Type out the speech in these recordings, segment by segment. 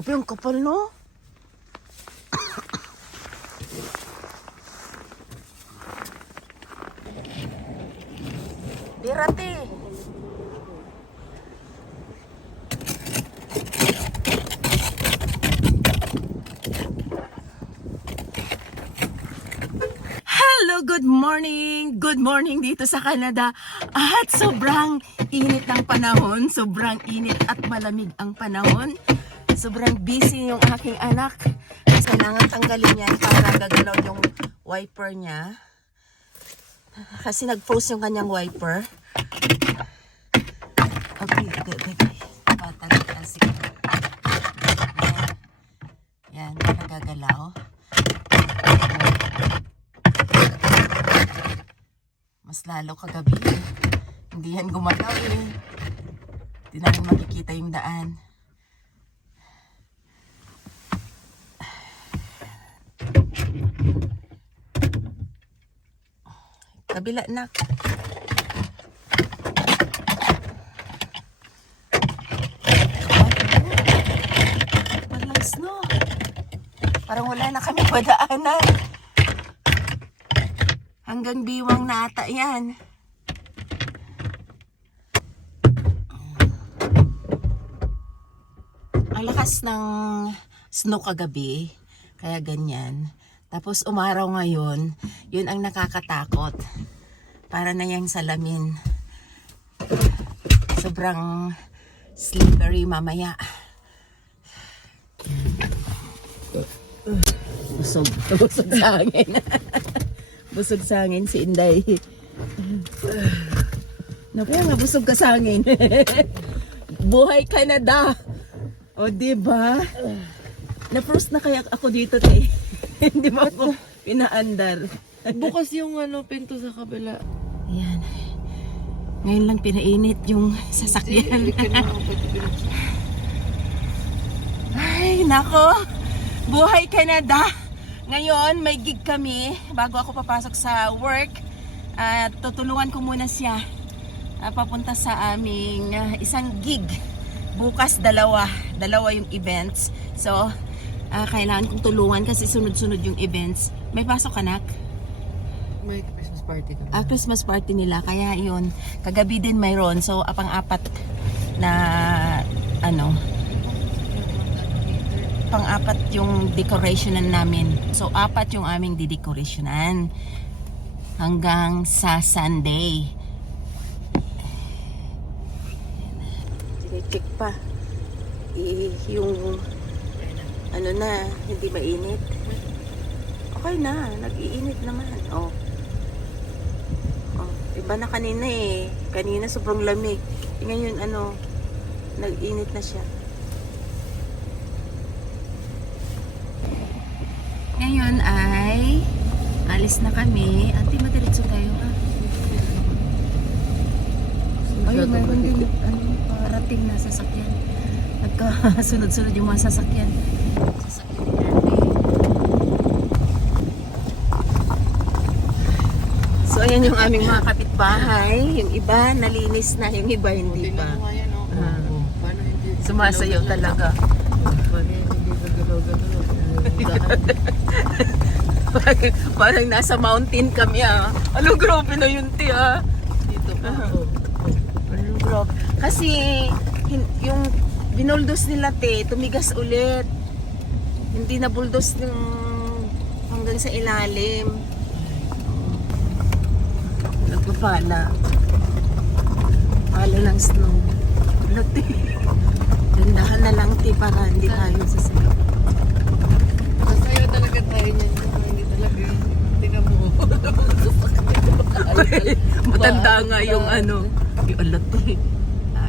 Grabe, ang kapal, no? Dirati. Hello, good morning! Good morning dito sa Canada. At sobrang init ng panahon, sobrang init at malamig ang panahon. Sobrang busy yung aking anak. Kailangan tanggalin yan para gagalaw yung wiper niya. Kasi nag-froze yung kanyang wiper. Okay. Patanggal si yan, para gagalaw. Mas lalo kagabi. Hindi yan gumalaw eh. Hindi namin makikita yung daan. Kabila na. Malas no. Parang wala na kami padaanan. Hanggang Biwang na ata yan. Ang lakas ng snow kagabi. Kaya ganyan. Tapos umaraw ngayon, yun ang nakakatakot. Para na yung salamin. Sobrang slippery mamaya. Busog sa hangin. Busog sa hangin si Inday. Napaya nga, busog ka sa hangin. Buhay Canada. O diba? Na-frost na kaya ako dito, te. Hindi mo ako pinaandar. Bukas yung pinto sa kabila. Ayan. Ngayon lang pinainit yung sasakyan. Ay, nako. Buhay Canada. Ngayon, may gig kami. Bago ako papasok sa work, tutulungan ko muna siya. Papunta sa aming isang gig. Bukas, dalawa yung events. So, kailangan kong tulungan kasi sunod-sunod yung events. May pasok, anak? May Christmas party kami. Christmas party nila. Kaya yun, kagabi din mayroon. So, pang-apat na, pang-apat yung decorationan namin. So, 4 yung aming didecorationan. Hanggang sa Sunday. Check pa. Yung hindi mainit. Okay na, nag-iinit naman. Iba na kanina eh. Kanina sobrang lamig. Ngayon nag-init na siya. Ngayon ay alis na kami. Ate, madiretso tayo Ay, mayroon din parating na sasakyan. Nagkasunod-sunod yung mga sasakyan. So ayan yung aming mga kapitbahay. Yung iba nalinis na, yung iba hindi pa. Sumasayaw talaga. Parang nasa mountain kami Ano, grabe na yun ti Dito pa. Grabe. Kasi yung binuldos nila tumigas ulit. Hindi na buldos yung hanggang sa ilalim. Nagpapala. Pala ng snow. Lati. Dandahan na lang para hindi tayo sasayaw. Masayaw talaga tayo niyan. Hindi talaga tingnan mo. Matanda nga yung yung lati.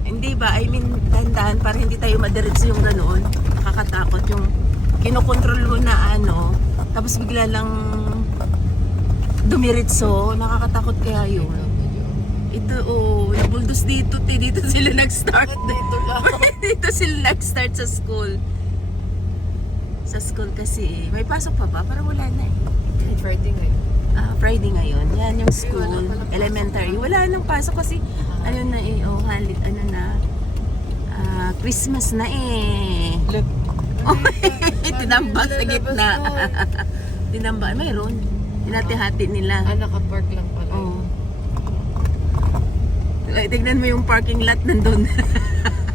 Hindi ba? I mean, dahan-dahan para hindi tayo madiretso yung ganoon. Nakakatakot yung kinokontrol mo na tapos bigla lang dumiretso. Nakakatakot kaya yun. Ito, nabuldos dito, dito sila nag-start. Dito lang. Dito sila nag-start sa school. Sa school kasi, may pasok pa ba? Parang wala na Friday ngayon. Friday ngayon. Yan yung school, elementary. Wala nang pasok kasi ano na Christmas na Look, Tinambak sa gitna. Tinambak, mayroon. Hinati-hati nila. Naka-park lang pala. Oo. Ay, tignan mo yung parking lot nandun.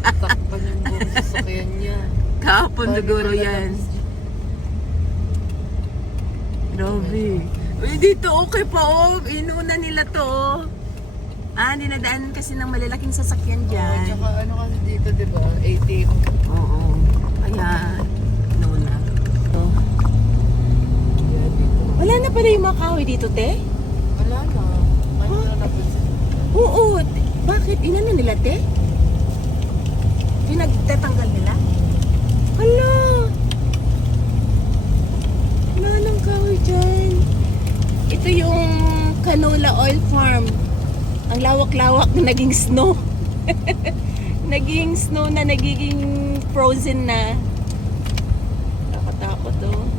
Takpan yung buong sasakyan niya. Kahapon Paano siguro pala yan. tapos- Grabe. Uy, dito okay pa oh. Inuna nila to oh. Dinadaan kasi ng malalaking sasakyan Oo, dyan. tsaka ano kasi dito, di ba? 18. Oo. Kaya, inuna. Oh. Yeah, dito. Wala na pala yung mga kahoy dito, te? Wala na. May wala na po siya. Oo. Bakit? Inano nila, te? Pinagtatanggal nila? Hala! Wala nang kahoy dyan. Ito yung canola oil farm. Ang lawak-lawak na naging snow. Naging snow na nagiging frozen na. Nakatakot oh.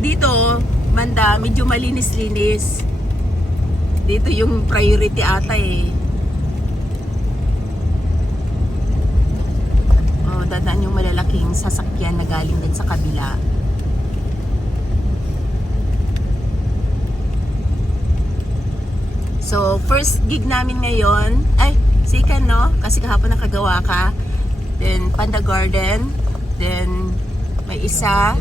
Dito, banda, medyo malinis-linis. Dito yung priority ata eh. Oh, dadaan yung malalaking sasakyan na galing din sa kabila. So, first gig namin ngayon, ay, second no? Kasi kahapon nakagawa ka. Then, Panda Garden. Then, may isa.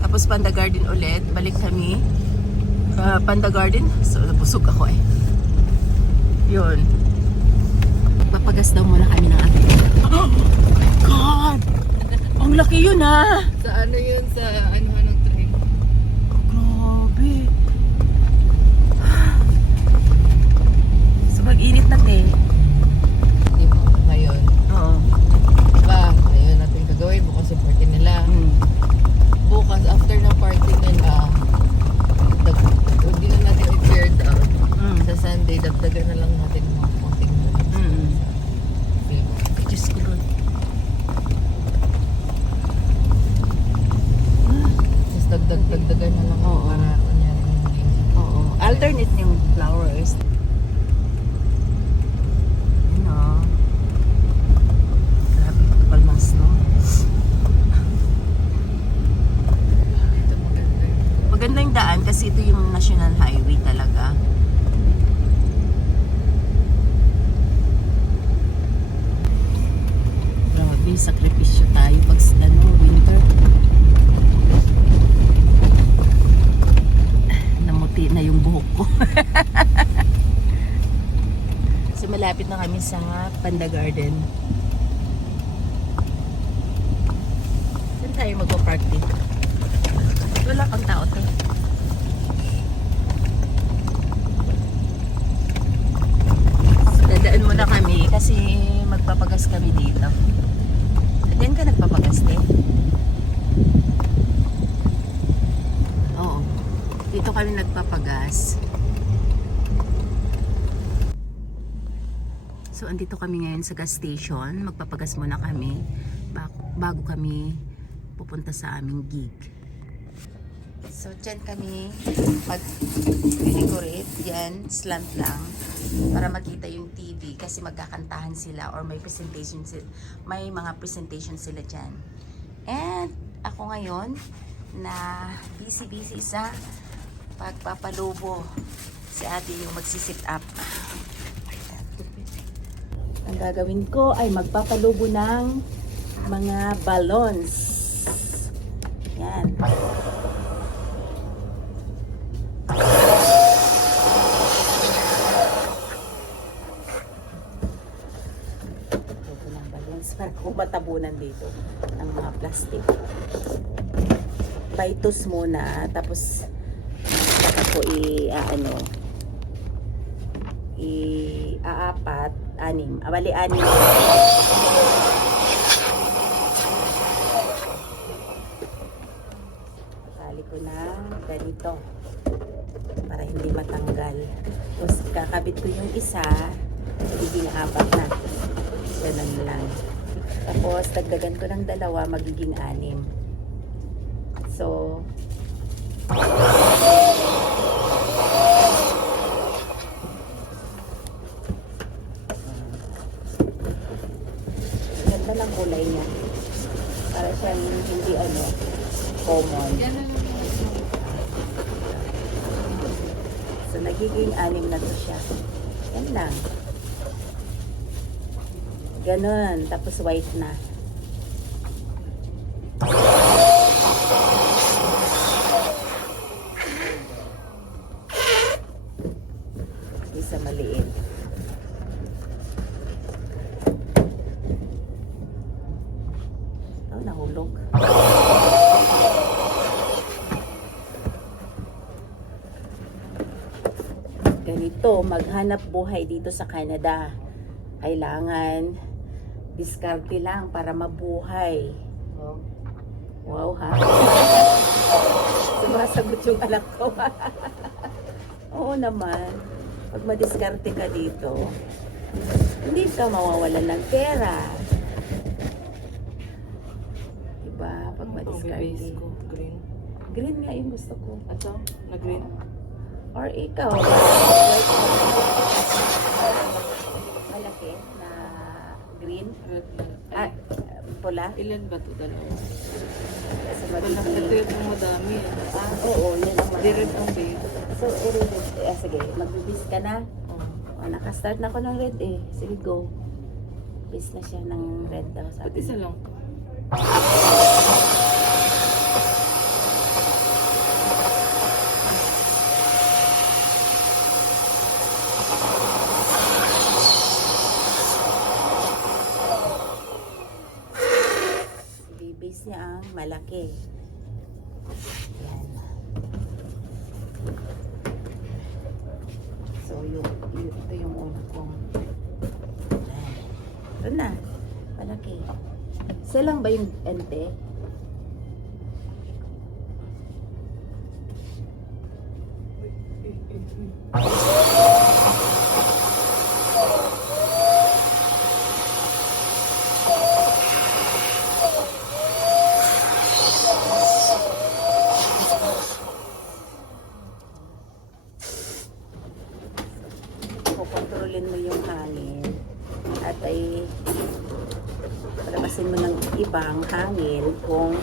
Tapos Panda Garden ulit. Balik kami. Panda Garden. So, nabusog ako eh. Yun. Papagas daw muna kami ng ating. Oh my God! Ang laki yun ha! Sa ano yun? Sa ano-anong train? Grabe. So mag-init na te. Di ba? Ngayon. Oo. Diba? Ngayon natin gagawin. Bukas yung party nila. Bukas, after ng party nila, hindi na natin i-clear down. Sa Sunday, dagdagan na lang natin mga konting film. Diyos ko Lord. Tapos dagdagan na lang Oo. para kunyari hindi. Oo. Alternate yung flowers. Yun o. Grabe, palmas no? Dito maganda yun. Maganda yung daan kasi ito yung national highway talaga. Grabe, sakripisyo tayo pag winter. Namuti na yung buhok ko. So malapit na kami sa Panda Garden. Saan tayo magpa-park dito? Wala pang tao to. Dadaan muna kami kasi magpapagas kami dito. Diyan ka nagpapagas din? Oo. Dito kami nagpapagas. So andito kami ngayon sa gas station. Magpapagas muna kami bago kami pupunta sa aming gig. So dyan kami mag-decorate. Yan, slant lang. Para makita yung TV kasi magkakantahan sila or may presentation sila, may mga presentation sila dyan. And ako ngayon na busy sa pagpapalubo. Si ate yung magsisit up. Ang gagawin ko ay magpapalubo ng mga balloons. Yan. Para kung matabunan dito ng mga plastic. Baitos muna, tapos saka ko i-aapat, anim. Bali, anim. Tali ko na ganito para hindi matanggal. Tapos kakabit ko yung isa, magiging apat na. Ganun lang. Tapos, dagdagan ko ng dalawa, magiging 6. So, magiging 6 na to siya. Yan lang. Ganon. Tapos white na. Isa maliit. Oh, nahulog. Ganito, maghanap buhay dito sa Canada. Kailangan diskarte lang para mabuhay. Oh. Wow, ha? Sumasagot yung anak ko. Oo naman. Pag madiskarte ka dito, hindi ka mawawalan ng pera. Diba? Pag Base madiskarte. ko, green. Green nga yung gusto ko. Ato, na green. Or ikaw, malaki na green. Red na. Ah, pula. Ilan ba to? Dalawa. Sa Ito magiging. yung madami. Ah, oo, yun ang Di red ang base. So, sige, magbibis ka na. Oh. O, nakastart na ako ng red eh. Sige, go. Bis na siya ng red daw. Ba't Sabi isa niya. lang? Bibis niya ang malaki. Yan. So, ito yung una kong. Yan. Ito na. Malaki. Isa lang ba yung ente? Kukontrolin mo yung hangin at ay palabasin mo ng ibang hangin kung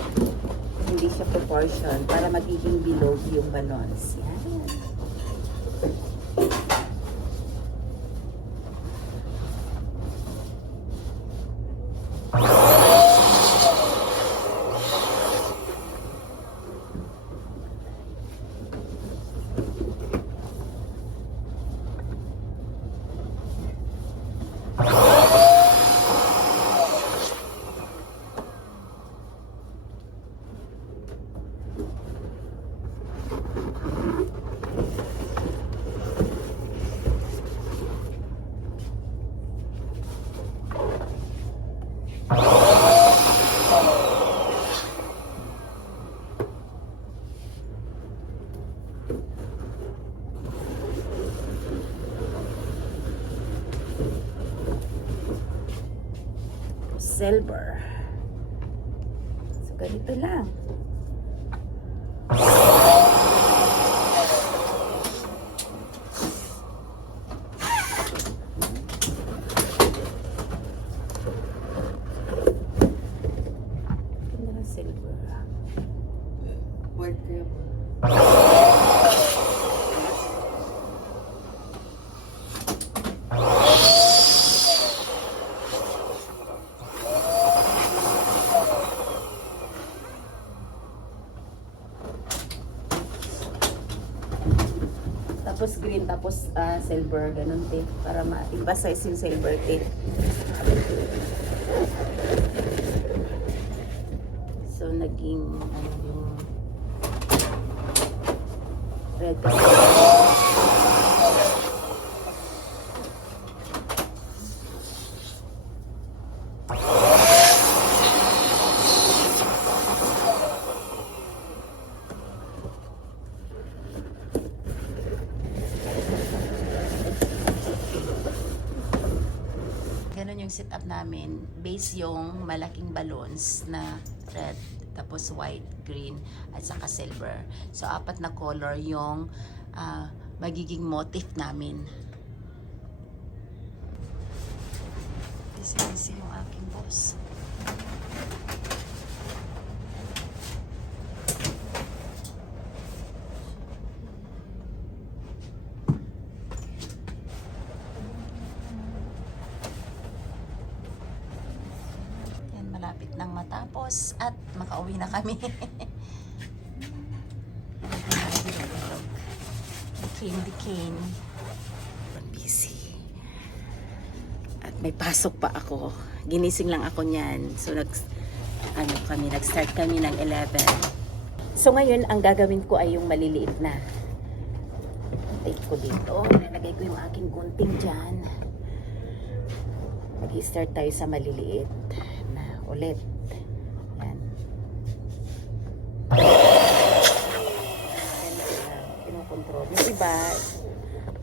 hindi siya proportion para magiging bilog yung balons. Yan. Silver. So, ganito lang. Ganda ng silver. White kaya. Tapos green, tapos silver, ganun tape. Para ma-emphasize yung silver tape. So, naging, yung red kasi. Ganon yung setup namin. Base yung malaking balloons na red, tapos white, green, at saka silver. So, 4 na color yung magiging motif namin. Busy yung aking boss. natapos at makauwi na kami. The cane. Busy. At may pasok pa ako. Ginising lang ako niyan. So nag-start kami ng 11. So ngayon ang gagawin ko ay yung maliliit na. Take ko dito. Nalagay ko yung aking gunting dyan. Mag-start tayo sa maliliit na ulit. Yan. Kinukontrol. Yung iba,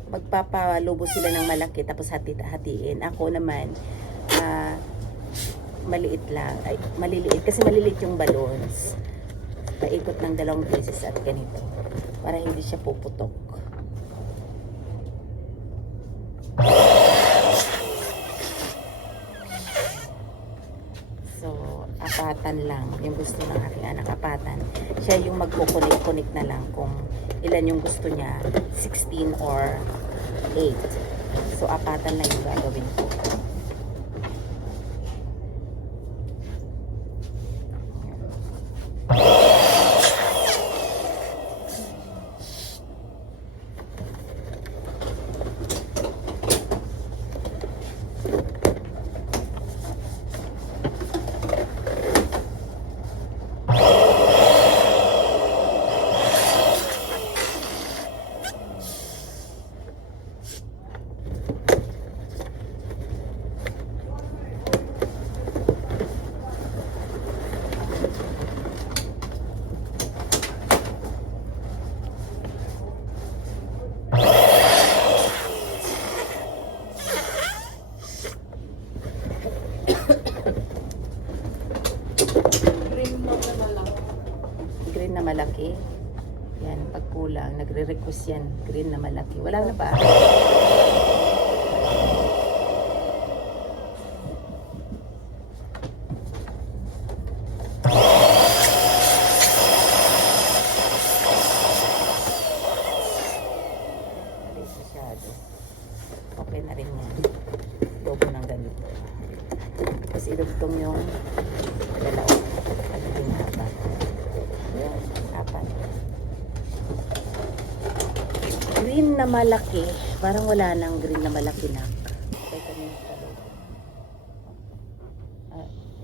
magpapalubo sila ng malaki tapos hatiin. Ako naman, maliit lang. Ay, maliliit. Kasi maliliit yung balloons. Paikot ng 2 beses at ganito. Para hindi siya puputok. So, apatan lang. Yung gusto ng aking anak, apatan. Siya yung magkukunik-kunik na lang kung ilan yung gusto niya. 16 or 8. So, apatan lang yung gagawin ko. Green na malaki. Yan, pag kulang, nagre-request yan. Green na malaki. Wala na ba? Okay na rin yan. Lobo ng ganito. Tapos idugtong yung dalawa. Pagiging apat. Yan, apat. Green na malaki. Parang wala nang green na malaki na. Teka nyo sa loob.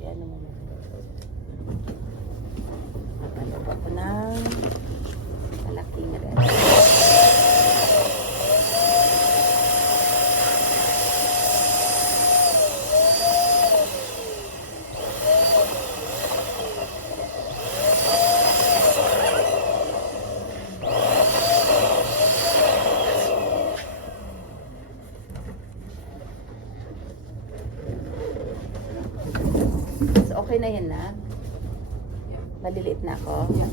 Yan naman. Napalog ako ng malaking red. Okay na yan na? Maliliit na ako? Yeah.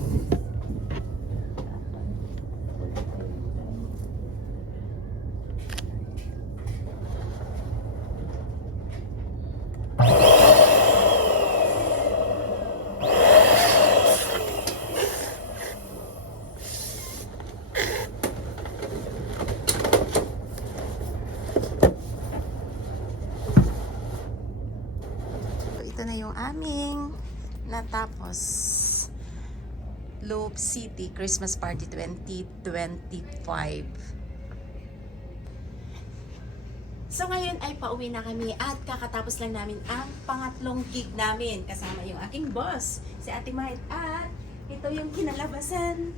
Ito na yung aming natapos Loop City Christmas Party 2025. So ngayon ay pauwi na kami at kakatapos lang namin ang pangatlong gig namin kasama yung aking boss, si Ate Mait, at ito yung kinalabasan.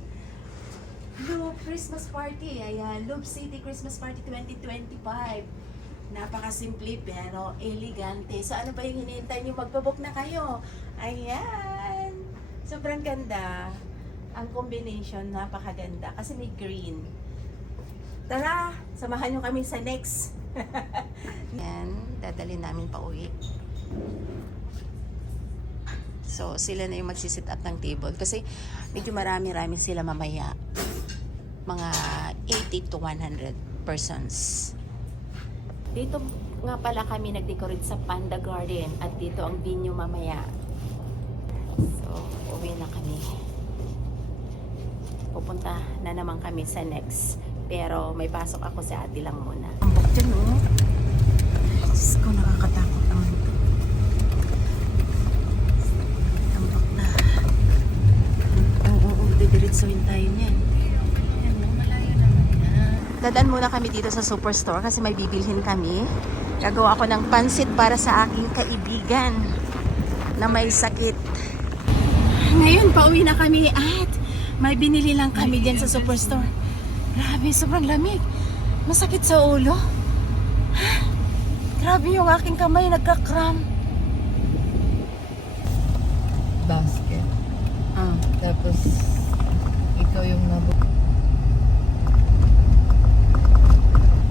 Loop Christmas Party, ayan, Loop City Christmas Party 2025. Napakasimple pero elegante. So ano ba yung hinihintay nyo? Magpabook na kayo. Ayan. Sobrang ganda. Ang combination, napakaganda. Kasi may green. Tara, samahan nyo kami sa next. Yan, dadalhin namin pa uwi. So sila na yung magsisit up ng table. Kasi medyo marami-rami sila mamaya. Mga 80 to 100 persons. Dito nga pala kami nag-decorate sa Panda Garden at dito ang venue mamaya. So, uwi na kami. Pupunta na naman kami sa next. Pero may pasok ako sa ate lang muna. Ang bok dyan, oh. Diyos ko, nakakatakot naman ito. Ang bok. Didiritsuhin tayo niyan. Ayan mo, malayo naman yan. Dadaan muna kami dito sa Superstore kasi may bibilhin kami. Gagawa ako ng pansit para sa aking kaibigan na may sakit. Ngayon, pauwi na kami at may binili lang kami dyan sa Superstore. Grabe, sobrang lamig. Masakit sa ulo. Grabe yung aking kamay, nagka-cramp. Basket. Tapos, ikaw yung nabuk.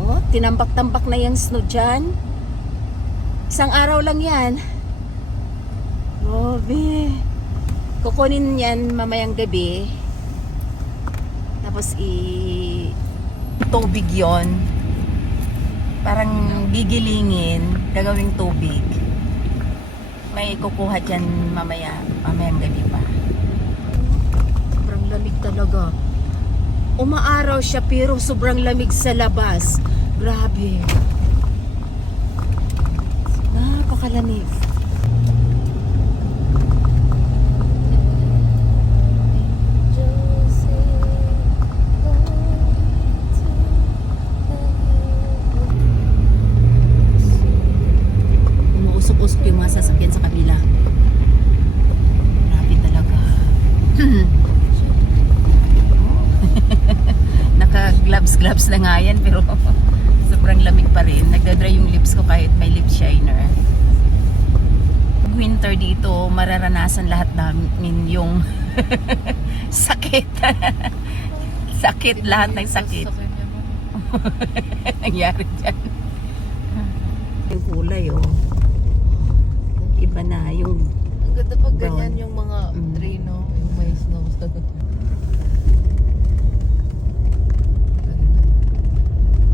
Oh, tinambak-tambak na yung snow dyan. Isang araw lang yan. Grabe. Kukunin yan mamayang gabi. Tapos tubig yon. Parang gigilingin, gagawing tubig. May kukuha dyan mamayang gabi pa. Sobrang lamig talaga. Umaaraw siya pero sobrang lamig sa labas. Grabe. Napakalamig. Umuusok-usok yung mga sasakyan sa kabila. Grabe talaga. Naka-gloves na nga yan pero sobrang lamig pa rin. Nagdadry yung lips ko kahit may lip shiner. Winter dito, mararanasan lahat namin yung sakit. Sakit, lahat ng sakit. Nangyari dyan. Yung kulay, oh. Iba na yung Ang ganda pag brown. ganyan yung mga tree, no? Yung may snow.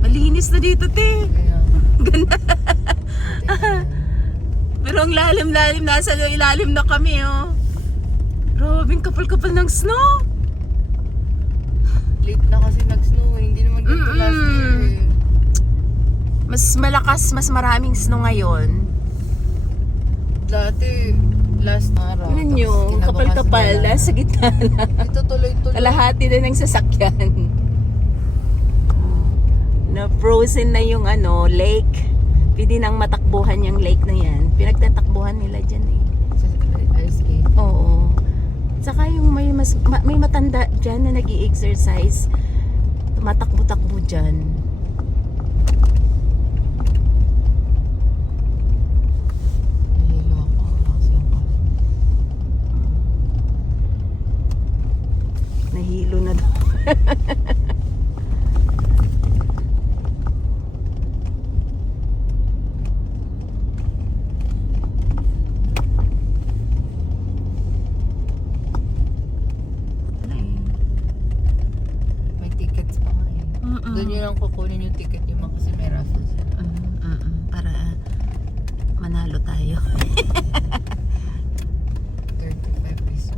malinis na dito, te. Kaya, Ganda. tingnan. Pero ang lalim-lalim, nasa ilalim na kami, oh. Grabe, kapal-kapal ng snow. Late na kasi nag-snow, eh. Hindi naman ganito last year, eh. Mas malakas, mas maraming snow ngayon. Dati, last araw. Ano nyo, tapos kapal-kapal, kinabukasan na lang. nasa gitna na. Ito tuloy-tuloy. Kalahati na ng sasakyan. Na frozen na yung lake. Pwede nang matakbuhan yung lake na yan. Pinagtatakbuhan nila dyan eh. Sa ice skate. Oo. Saka yung may matanda dyan na nag-i-exercise. Tumatakbo-takbo dyan. Nahilo ako. Kasi ako. Nahilo na daw. May tickets pa nga, eh. Doon yun ang kukunin yung ticket yung mga kasi may raffles. Para manalo tayo. 35 pesos.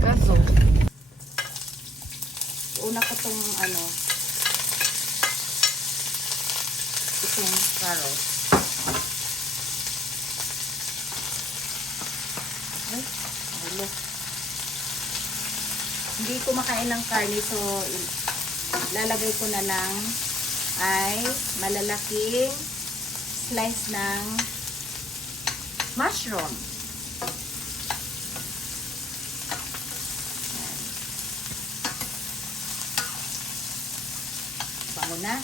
Kaso, Una ko tong itong carrot. Ay, ulo. Hindi ko makain ng karne so lalagay ko na lang ay malalaking slice ng mushroom. Bango na.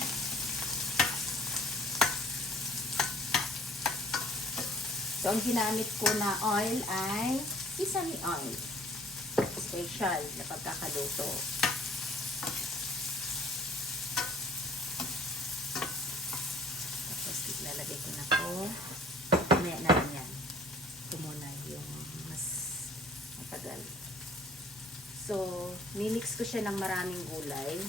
So, ang ginamit ko na oil ay sesame oil. Special na pagkakaluto. Tapos, ilalagay ko na to. Mamaya na lang yan. Ito muna yung mas matagal. So, mimix ko siya ng maraming gulay.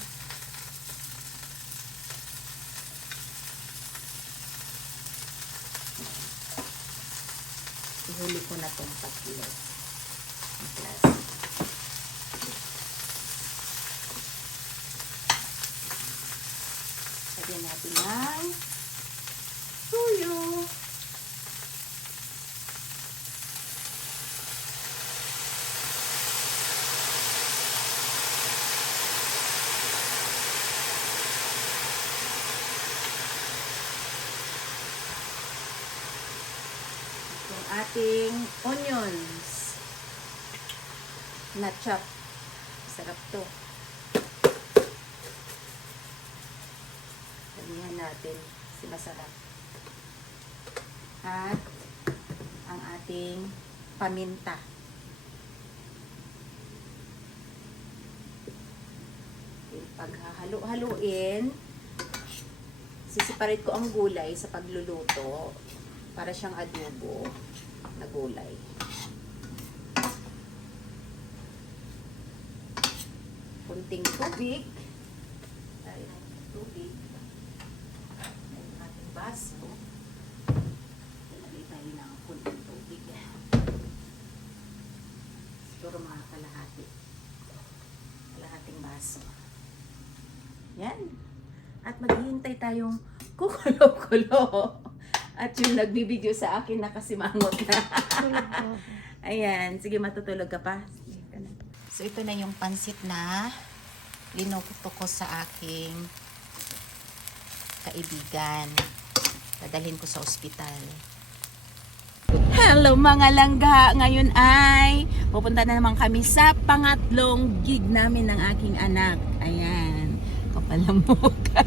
Ihuli ko na tong tatlo. Ang klase. Lagyan natin ng tuyo. ating onions na chop. Sarap to. Damihan natin kasi masarap. At ang ating paminta. Paghahalo-haluin, sisiparate ko ang gulay sa pagluluto para siyang adobo na gulay. Kunting tubig. Tayo ng tubig. Ang ating baso. Ilagay tayo ng kunting tubig. Siguro mga kalahati. Kalahating baso. Yan. At maghihintay tayong kukulo-kulo. At yung nagbibideo sa akin nakasimangot na. Ayan. Sige, matutulog ka pa. So, ito na yung pansit na linuto ko sa aking kaibigan. Dadalhin ko sa ospital. Hello mga langga! Ngayon ay pupunta na naman kami sa pangatlong gig namin ng aking anak. Ayan. Kapal ang mukha.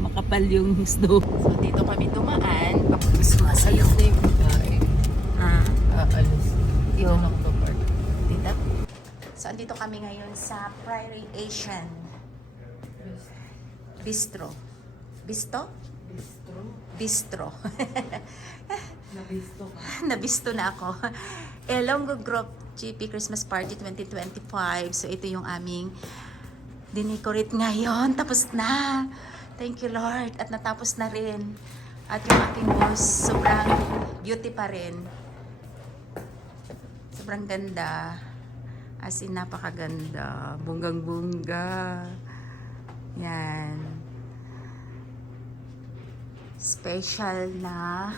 Makapal yung snow. So, dito kami dumaan. Papunta sumasayaw. Alis. Yung Dito. dito. So, andito kami ngayon sa Prairie Asian Bistro. Bisto? Bistro. Bistro. Nabisto ka. Nabisto na ako. Elongo Group GP Christmas Party 2025. So, ito yung aming dinecorate ngayon. Tapos na. Thank you, Lord. At natapos na rin. At yung aking boss, sobrang beauty pa rin. Sobrang ganda. As in, napakaganda. Bunggang-bungga. Yan. Special na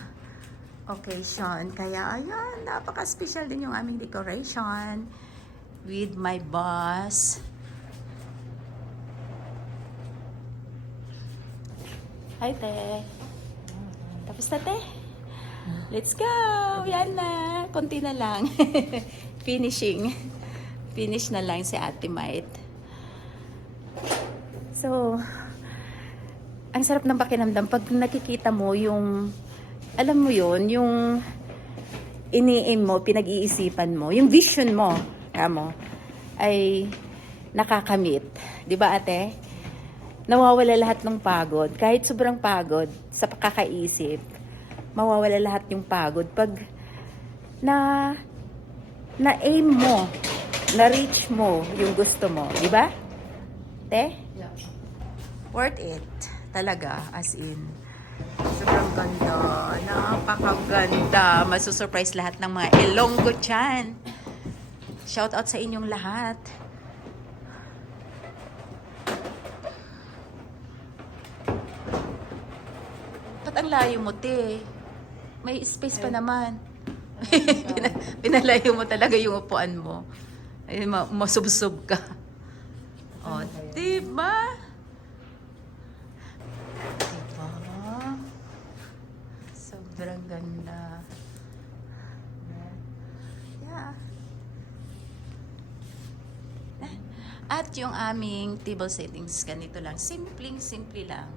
occasion. Kaya, ayan, napaka-special din yung aming decoration with my boss. Hi, te. Tapos na, te. Let's go! Yan na. Konti na lang. Finishing. Finish na lang si Ate Might. So, ang sarap ng pakiramdam pag nakikita mo yung, alam mo yun, yung iniim mo, pinag-iisipan mo, yung vision mo, ay nakakamit. Di ba, ate? Nawawala lahat ng pagod. Kahit sobrang pagod sa kakaisip, mawawala lahat yung pagod pag na-aim mo, na-reach mo yung gusto mo. Di ba? Te? Yeah. Worth it. Talaga, as in. Sobrang ganda. Napakaganda. Masusurprise lahat ng mga Ilonggo dyan. Shout out sa inyong lahat. Ba't ang layo mo, te? May space pa naman. Pinalayo mo talaga yung upuan mo. Ay, masubsob ka. O, diba? Diba? Sobrang ganda. Yeah. At yung aming table settings, ganito lang. Simple lang.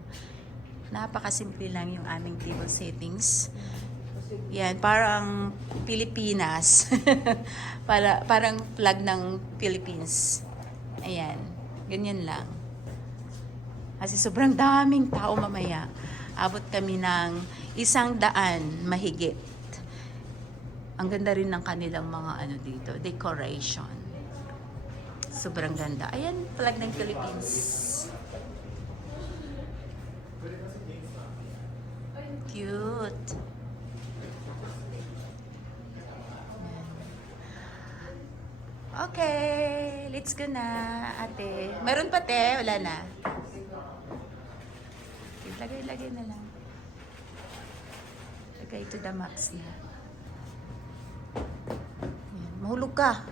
Napakasimple lang yung aming table settings. Yan, parang Pilipinas. Parang flag ng Philippines. Ayan, ganyan lang. Kasi sobrang daming tao mamaya. Abot kami ng 100 mahigit. Ang ganda rin ng kanilang mga dito, decoration. Sobrang ganda. Ayan, flag ng Philippines. Cute. Okay, let's go na, ate. Meron pa, te? Wala na. Lagay na lang. Lagay to the max na. Yan. Mahulog ka.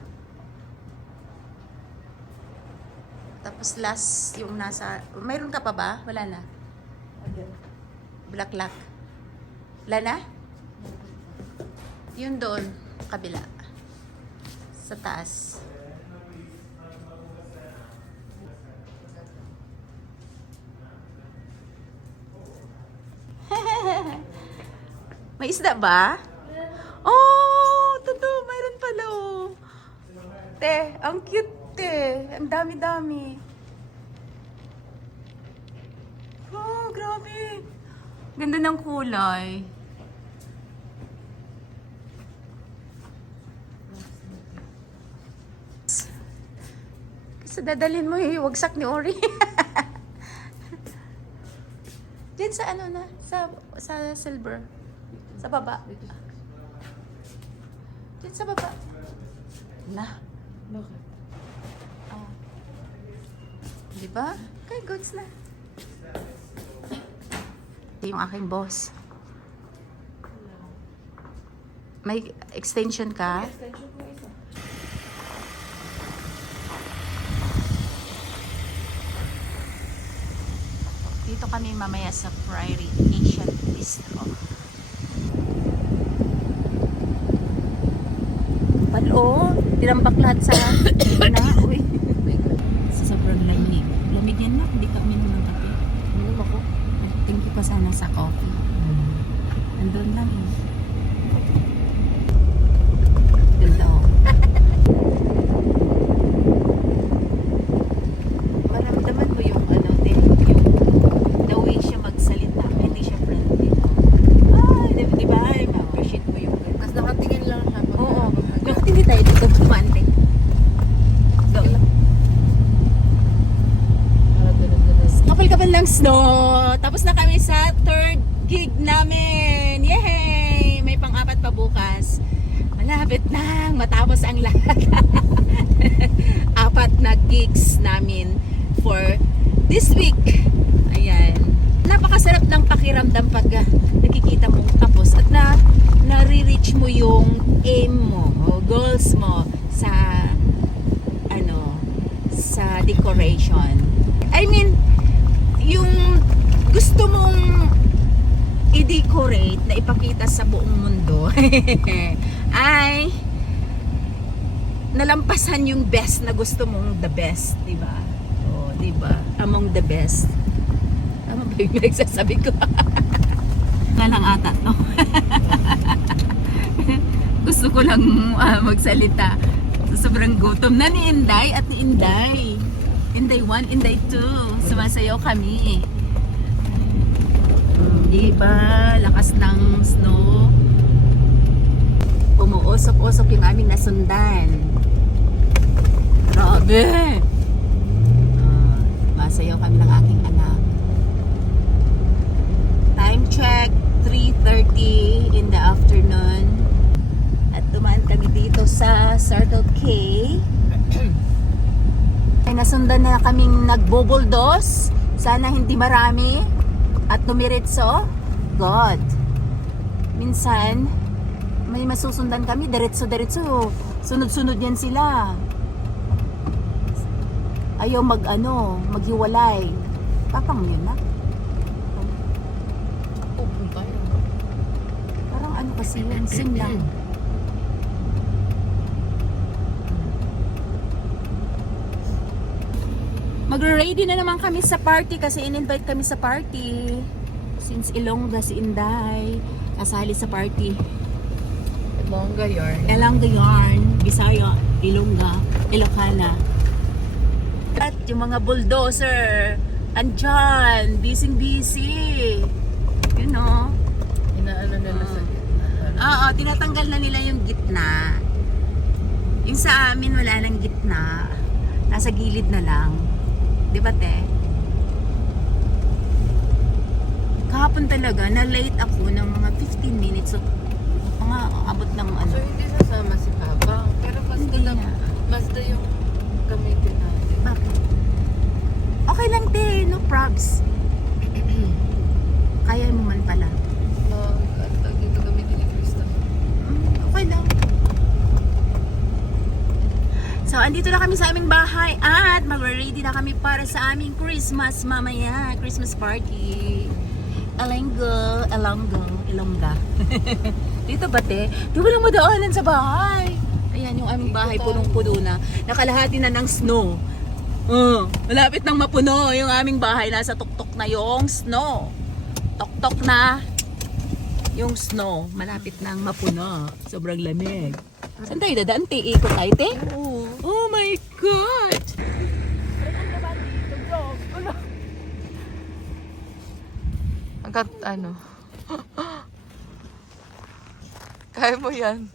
Tapos last, yung nasa... Mayroon ka pa ba? Wala na. Black lock. Wala na? Yun doon, kabila. Sa taas. May isda ba? Oh, totoo, mayroon pala oh. Te, ang cute te. Ang dami-dami. Oh, grabe. Ganda ng kulay. Kasi dadalhin mo yung wagsak ni Ori. Diyan sa ano na? Sa silver. Sa baba. Diyan sa baba. Na. Bakit? Oh. Di ba? Okay, goods na. Ito yung aking boss. May extension ka? Extension ko isa. Dito kami mamaya sa Prairie Asian Bistro. Palo, tinambak lahat sa na. Uy. Sa sobrang lamig. Lamig yan na, hindi ka uminom ng kape. Ano ako? Thank you pa sana sa coffee. Andun lang eh. Ganda oh. Maramdaman mo yung ano, yung the way siya magsalita, hindi siya friendly. Di ba? Ma-appreciate mo yung Kasi nakatingin lang siya. oo. Bakit hindi tayo dito kumante? Go. Kapal-kapal lang snow. Tapos na kami sa third gig namin. Yay! May pang-apat pa bukas. Malapit na matapos ang lahat. 4 na gigs namin for this week. Ayan. Napakasarap ng pakiramdam pag nakikita mong tapos at nare-reach mo yung aim mo o goals mo sa sa decoration. I mean, yung gusto mong i-decorate na ipakita sa buong mundo ay nalampasan yung best na gusto mong the best, di ba? Oh, di ba? Among the best. Tama ba yung nagsasabi ko? Nga lang ata, no? Gusto ko lang magsalita. Sobrang gutom na ni Inday at ni Inday. Inday 1, Inday 2. Sumasayaw kami. Diba? Lakas ng snow. Umuusok-usok yung aming nasundan. Grabe! Masayaw kami ng aking anak. Time check, 3:30 in the afternoon. At dumaan kami dito sa Circle K. Ay nasundan na kaming nagbubuldos. Sana hindi marami. At tumiritso. God. Minsan, may masusundan kami. Diretso-diretso. Sunod-sunod yan sila. Ayaw maghiwalay. Papang yun na. Open tayo. Parang ano kasi yun. Sim lang. Magre-ready na naman kami sa party kasi in-invite kami sa party. Since Ilongga si Inday, kasali sa party. Ilongga yarn. Ilongga yarn, Bisaya, Ilongga, Ilocana. At yung mga bulldozer, andyan, busy. You know? Inaano nila sa gitna. Oo, tinatanggal na nila yung gitna. Yung sa amin wala nang gitna. Nasa gilid na lang. Di ba, te? Kahapon talaga, na-late ako ng mga 15 minutes. So, mga abot ng ano. So, hindi sasama si Papa. Pero Hindi Mazda lang. na. Mazda yung gamitin natin. Bakit? Okay lang, te. No probs. Kaya mo man pala. Dito gamitin ni Krista. Okay lang. So, andito na kami sa aming bahay at mag-ready na kami para sa aming Christmas mamaya. Christmas party. Ilongga. Dito ba, te? Di walang madaanan sa bahay. Ayan yung aming bahay, punong-puno na. Nakalahati na ng snow. Malapit nang mapuno yung aming bahay. Nasa tuktok na yung snow. Tuktok na yung snow. Malapit nang mapuno. Sobrang lamig. Saan tayo dadaan? Ikot tayo, te? Oo. Oh my God! Hanggat ano. Kaya mo yan.